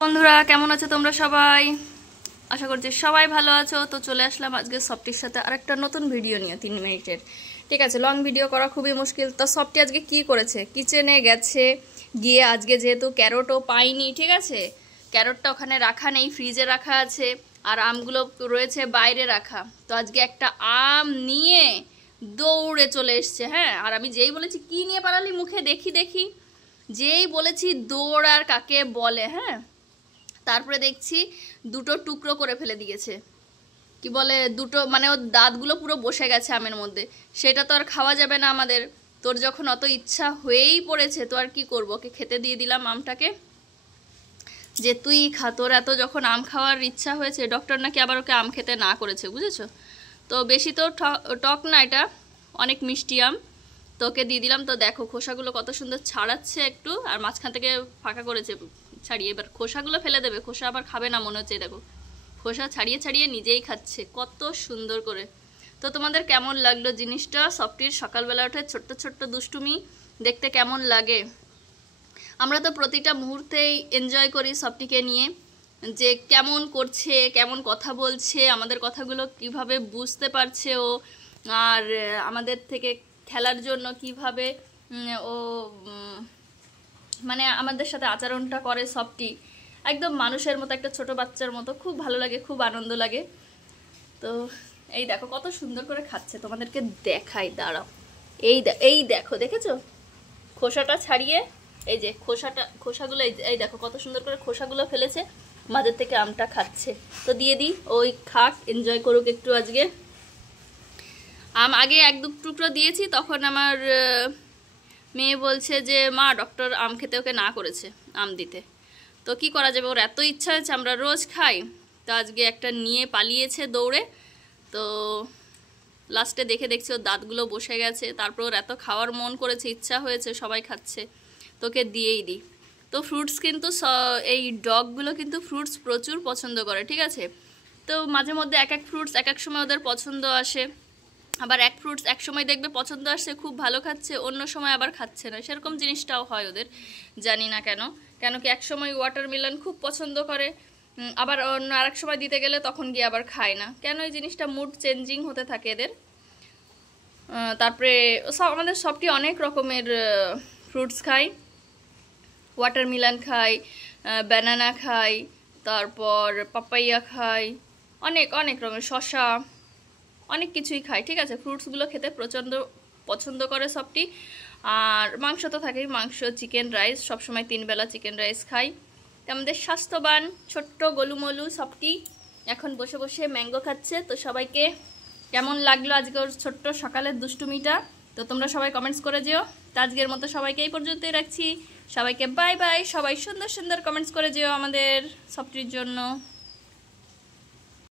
বন্ধুরা কেমন আছো তোমরা সবাই? আশা করছি সবাই ভালো আছো। তো চলে আসলাম আজকে সফটির সাথে আরেকটা নতুন ভিডিও নিয়ে 3 মিনিটের। ঠিক আছে, লং ভিডিও করা খুবই মুশকিল। তো সফটি আজকে কি করেছে, কিচেনে গেছে, গিয়ে আজকে যেহেতু ক্যারটও পাইনি, ঠিক আছে, ক্যারটটা ওখানে রাখা নেই, ফ্রিজে রাখা আছে, আর আমগুলো রয়েছে বাইরে রাখা। তো আজকে একটা আম নিয়ে দৌড়ে চলে এসছে। হ্যাঁ, আর আমি যেই বলেছি কি নিয়ে পালালি মুখে দেখি দেখি, যেই বলেছি দৌড় আর কাকে বলে। হ্যাঁ, তারপরে দেখছি দুটো টুকরো করে ফেলে দিয়েছে। কি বলে, দুটো মানে ওর দাঁতগুলো পুরো বসে গেছে আমের মধ্যে। সেটা তো আর খাওয়া যাবে না আমাদের। তোর যখন অত ইচ্ছা হয়েই পড়েছে তো আর কি করবো, ওকে খেতে দিয়ে দিলাম আমটাকে, যে তুই খা, তোর এত যখন আম খাওয়ার ইচ্ছা হয়েছে। ডক্টর নাকি আবার ওকে আম খেতে না করেছে, বুঝেছো? তো বেশি তো টক না, এটা অনেক মিষ্টি আম। তো ওকে দিয়ে দিলাম। তো দেখো খোসাগুলো কত সুন্দর ছাড়াচ্ছে একটু, আর মাঝখান থেকে ফাঁকা করেছে ছাড়িয়ে। এবার খোসাগুলো ফেলে দেবে, খোসা আবার খাবে না মনে হচ্ছে। দেখো খোসা ছাড়িয়ে ছাড়িয়ে নিজেই খাচ্ছে কত সুন্দর করে। তো তোমাদের কেমন লাগলো জিনিসটা? সফটির সকালবেলা উঠে ছোট্ট ছোট্ট দুষ্টুমি দেখতে কেমন লাগে? আমরা তো প্রতিটা মুহূর্তেই এনজয় করি সফটিকে নিয়ে, যে কেমন করছে, কেমন কথা বলছে, আমাদের কথাগুলো কিভাবে বুঝতে পারছে ও, আর আমাদের থেকে খেলার জন্য কিভাবে ও মানে আমাদের সাথে আচরণটা করে। সফটি একদম মানুষের মতো, একটা ছোট বাচ্চার মতো। খুব ভালো লাগে, খুব আনন্দ লাগে। তো এই দেখো কত সুন্দর করে খাচ্ছে, তোমাদেরকে দেখাই, দাঁড়াও। এই দেখো, দেখেছো খোসাটা ছাড়িয়ে? এই যে খোসাগুলো, এই দেখো কত সুন্দর করে খোসাগুলো ফেলেছে, মাঝের থেকে আমটা খাচ্ছে। তো দিয়ে দিই, ওই খাক, এনজয় করুক একটু আজকে। আম আগে 1-2 টুকরো দিয়েছি, তখন আমার মেয়ে বলছে যে মা, ডক্টর আম খেতে ওকে না করেছে আম দিতে। তো কি করা যাবে, ওর এত ইচ্ছা হয়েছে, আমরা রোজ খাই। তো আজকে একটা নিয়ে পালিয়েছে দৌড়ে। তো লাস্টে দেখছি ওর দাঁতগুলো বসে গেছে। তারপর ওর এত খাওয়ার মন করেছে, ইচ্ছা হয়েছে, সবাই খাচ্ছে, তোকে দিয়েই দিই। তো ফ্রুটস কিন্তু এই ডগগুলো কিন্তু ফ্রুটস প্রচুর পছন্দ করে, ঠিক আছে। তো মাঝে মধ্যে এক ফ্রুটস এক সময় ওদের পছন্দ আসে। আবার এক ফ্রুটস এক সময় দেখবে পছন্দ আসছে, খুব ভালো খাচ্ছে, অন্য সময় আবার খাচ্ছে না। সেরকম জিনিসটাও হয় ওদের, জানি না কেন। কি এক সময় ওয়াটারমেলন খুব পছন্দ করে, আবার অন্য আরেক সময় দিতে গেলে তখন গিয়ে আবার খায় না। কেন এই জিনিসটা মুড চেঞ্জিং হতে থাকে এদের। তারপরে আমাদের সবটি অনেক রকমের ফ্রুটস খাই, ওয়াটারমেলন খাই, ব্যানানা খাই, তারপর পাপাইয়া খাই, অনেক অনেক রকমের, শসা, অনেক কিছুই খাই, ঠিক আছে। ফ্রুটসগুলো খেতে প্রচণ্ড পছন্দ করে সবটি। আর মাংস তো থাকেই, মাংস, চিকেন রাইস, সবসময় 3 বেলা চিকেন রাইস খাই। আমাদের স্বাস্থ্যবান ছোট্ট গোলুমলু সবটি এখন বসে বসে ম্যাঙ্গো খাচ্ছে। তো সবাইকে কেমন লাগলো আজকে ওর ছোট্ট সকালের দুষ্টুমিটা? তো তোমরা সবাই কমেন্টস করে যেও। তো আজকের মতো সবাইকে এই পর্যন্তই রাখছি। সবাইকে বাই বাই। সবাই সুন্দর সুন্দর কমেন্টস করে যেও আমাদের সবটির জন্য।